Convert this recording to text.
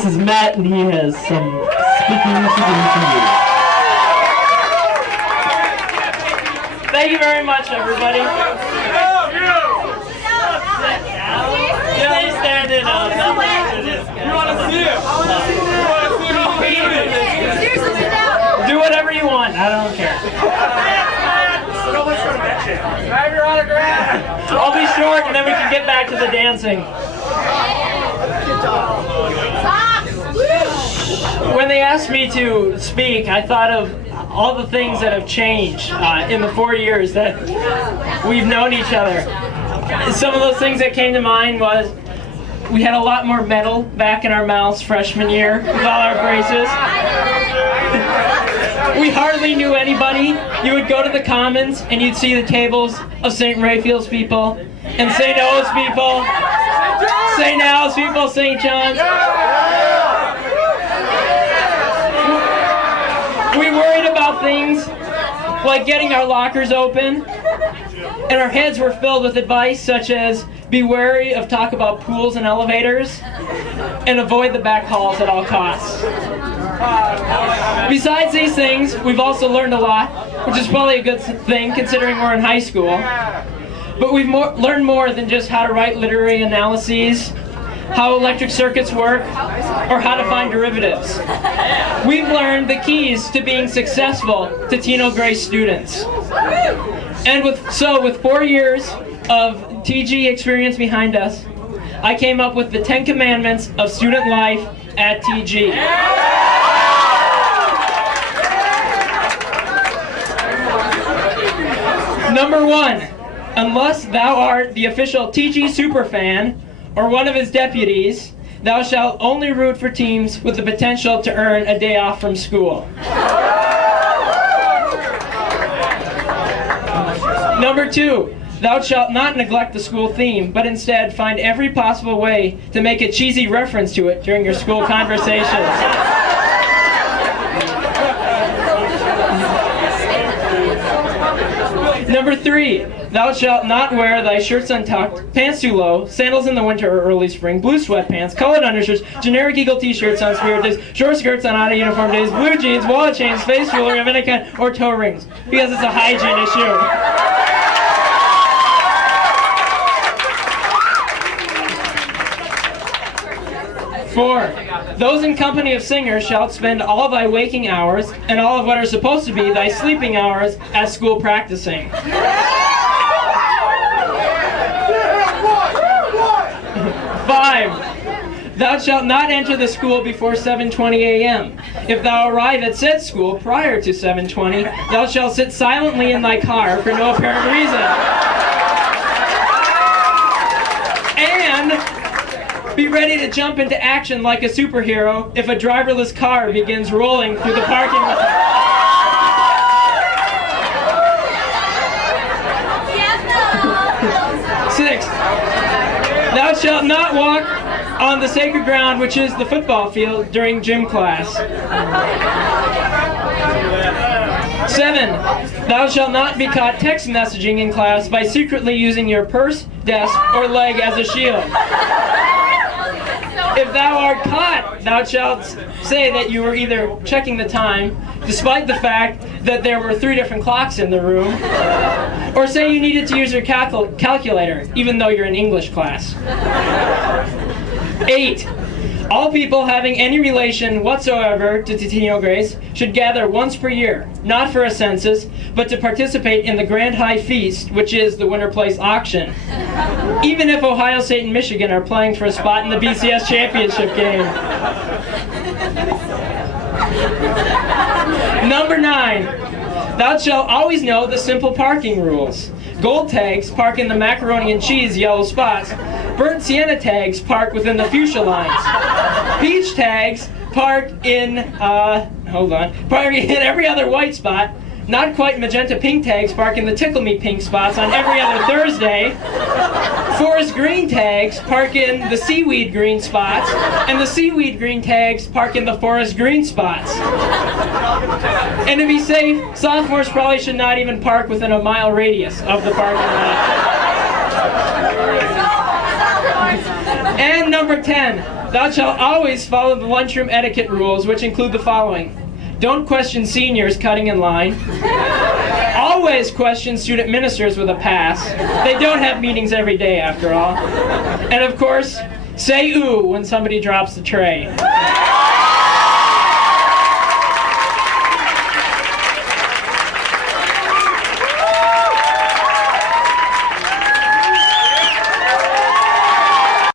This is Matt, and he has some speaking to you. Thank you very much, everybody. Stay standing up. You want to see it? Do whatever you want. I don't care. Grab your autograph. I'll be short, and then we can get back to the dancing. When they asked me to speak, I thought of all the things that have changed in the 4 years that we've known each other. Some of those things that came to mind was we had a lot more metal back in our mouths freshman year with all our braces. We hardly knew anybody. You would go to the Commons and you'd see the tables of St. Raphael's people and St. O's people, St. Al's people, St. John's. We worried about things like getting our lockers open, and our heads were filled with advice such as be wary of talk about pools and elevators, and avoid the back halls at all costs. Besides these things, we've also learned a lot, which is probably a good thing considering we're in high school. But we've learned more than just how to write literary analyses, how electric circuits work, or how to find derivatives. We've learned the keys to being successful Totino-Grace students. And with 4 years of TG experience behind us, I came up with the 10 Commandments of student life at TG. Number 1, unless thou art the official TG superfan or one of his deputies, thou shalt only root for teams with the potential to earn a day off from school. Number 2, thou shalt not neglect the school theme, but instead find every possible way to make a cheesy reference to it during your school conversations. Number 3, thou shalt not wear thy shirts untucked, pants too low, sandals in the winter or early spring, blue sweatpants, colored undershirts, generic Eagle t-shirts on spirit days, short skirts on out of uniform days, blue jeans, wallet chains, face jewelry of any kind, or toe rings, because it's a hygiene issue. 4, those in company of singers shalt spend all thy waking hours and all of what are supposed to be thy sleeping hours at school practicing. 5, thou shalt not enter the school before 7:20 a.m. If thou arrive at said school prior to 7:20, thou shalt sit silently in thy car for no apparent reason. And be ready to jump into action like a superhero if a driverless car begins rolling through the parking lot. 6, thou shalt not walk on the sacred ground, which is the football field, during gym class. 7, thou shalt not be caught text messaging in class by secretly using your purse, desk, or leg as a shield. If thou art caught, thou shalt say that you were either checking the time, despite the fact that there were 3 different clocks in the room, or say you needed to use your calculator, even though you're in English class. 8, all people having any relation whatsoever to Totino-Grace should gather once per year, not for a census, but to participate in the Grand High Feast, which is the Winter Place Auction. Even if Ohio State and Michigan are playing for a spot in the BCS championship game. Number 9, thou shalt always know the simple parking rules. Gold tags park in the macaroni and cheese yellow spots. Burnt sienna tags park within the fuchsia lines. Peach tags park in, park in every other white spot. Not quite magenta pink tags park in the tickle me pink spots on every other Thursday. Forest green tags park in the seaweed green spots, and the seaweed green tags park in the forest green spots. And to be safe, sophomores probably should not even park within a mile radius of the parking lot. And number 10, Thou shalt always follow the lunchroom etiquette rules, which include the following. Don't question seniors cutting in line. Always question student ministers with a pass. They don't have meetings every day, after all. And of course, say ooh when somebody drops the tray.